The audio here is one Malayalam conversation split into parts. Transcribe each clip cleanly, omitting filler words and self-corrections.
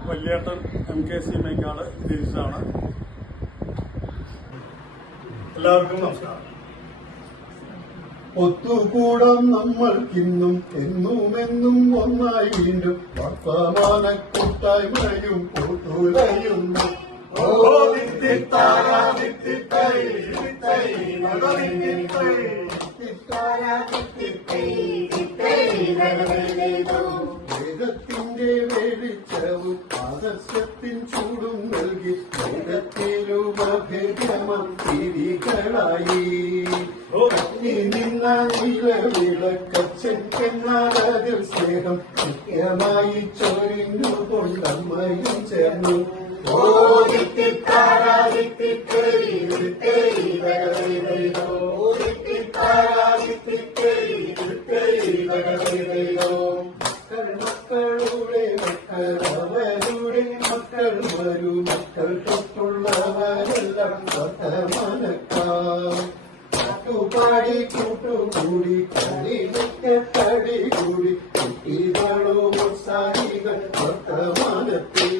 വല്യേട്ടൻ MKC മേക്കാട് ഗ്രീൻസാണ്. എല്ലാവർക്കും നമസ്കാരം. ഒത്തുകൂടാം നമ്മൾക്കിന്നും എന്നുമെന്നും ഒന്നായി വീണ്ടും വർത്തമാന കൂട്ടായ്മയും കൂട്ടുലയുന്നു. വേദത്തിന്റെ വെളിച്ചവും ആദർശത്തിൻ ചൂടും നൽകി വേദത്തിലും അഭേദ്യമന്ത്രികളായി നിന്ന നിലവിളക്കച്ചെന്നാലതിൽ സ്നേഹം നിത്യമായി ചൊരിഞ്ഞു കൊണ്ടമ്മയും ചേർന്നു. മക്കളുടെ മക്കൾ അവരുടെ മക്കൾ മരുമക്കൾ തൊട്ടുള്ളവരെല്ലാം വർത്തമാനക്കാർ പാട്ടുപാടി കൂട്ടുകൂടി കളി കൂടി കുട്ടികളും ഉത്സാഹികൾ വർത്തമാനത്തിൽ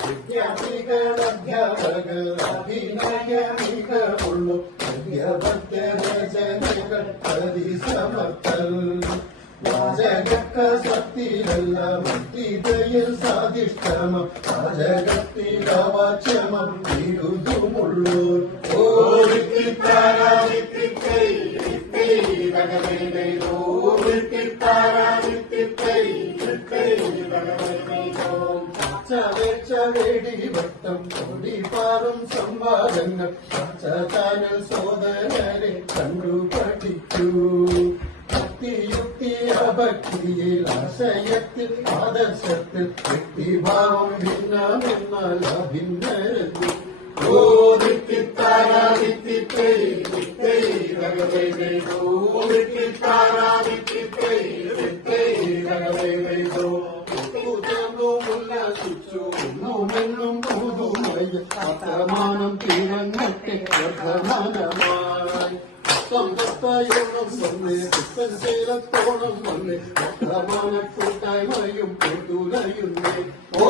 വിദ്യാർത്ഥികൾ അധ്യാപകർ അഭിനയമികമുള്ളു രചനകൾ പരിസമർത്തൽ വാചക സത്യല്ല മറ്റീതയിൽ സാധിഷ്ടമം വാചകത്തിലവാച്യമം ഇരുതുമുള്ളൂ. വെടിവട്ടം കൊടിപാറും സംവാദങ്ങൾ ചാനൽ സോദരരെ കണ്ടു പഠിക്കൂ. ഭക്തിയുക്തി അഭക്തിയിൽ ആശയത്തിൽ ആദർശത്തിൽ വ്യക്തിഭാവം ഭിന്നമെന്നാൽ അഭിന്നരത്തിൽ ഉല്ലാസിച്ചുമെന്നും പുതുമയ വർത്തമാനം തിരഞ്ഞെട്ടി വർത്തമാനമായി സമ്പത്തായോളം വന്നേ പുസ്തകശീലത്തോളം വന്നേ വർത്തമാന കൂട്ടായ്മയും കൂട്ടുലയുന്നേ. ഓ